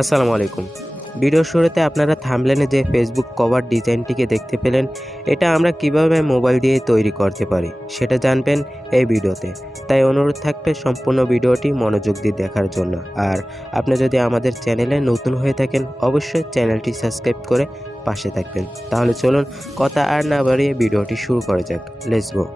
আসসালামু আলাইকুম। ভিডিওর শুরুতে আপনারা থাম্বনেলে যে ফেসবুক কভার ডিজাইনটিকে দেখতে পেলেন, এটা আমরা কিভাবে মোবাইল দিয়ে তৈরি করতে পারি সেটা জানবেন এই ভিডিওতে। তাই অনুরোধ থাকবে সম্পূর্ণ ভিডিওটি মনোযোগ দিয়ে দেখার জন্য। আর আপনি যদি আমাদের চ্যানেলে নতুন হয়ে থাকেন, অবশ্যই চ্যানেলটি সাবস্ক্রাইব করে পাশে থাকবেন। তাহলে চলুন কথা আর না বাড়িয়ে ভিডিওটি শুরু করা যাক। Let's go.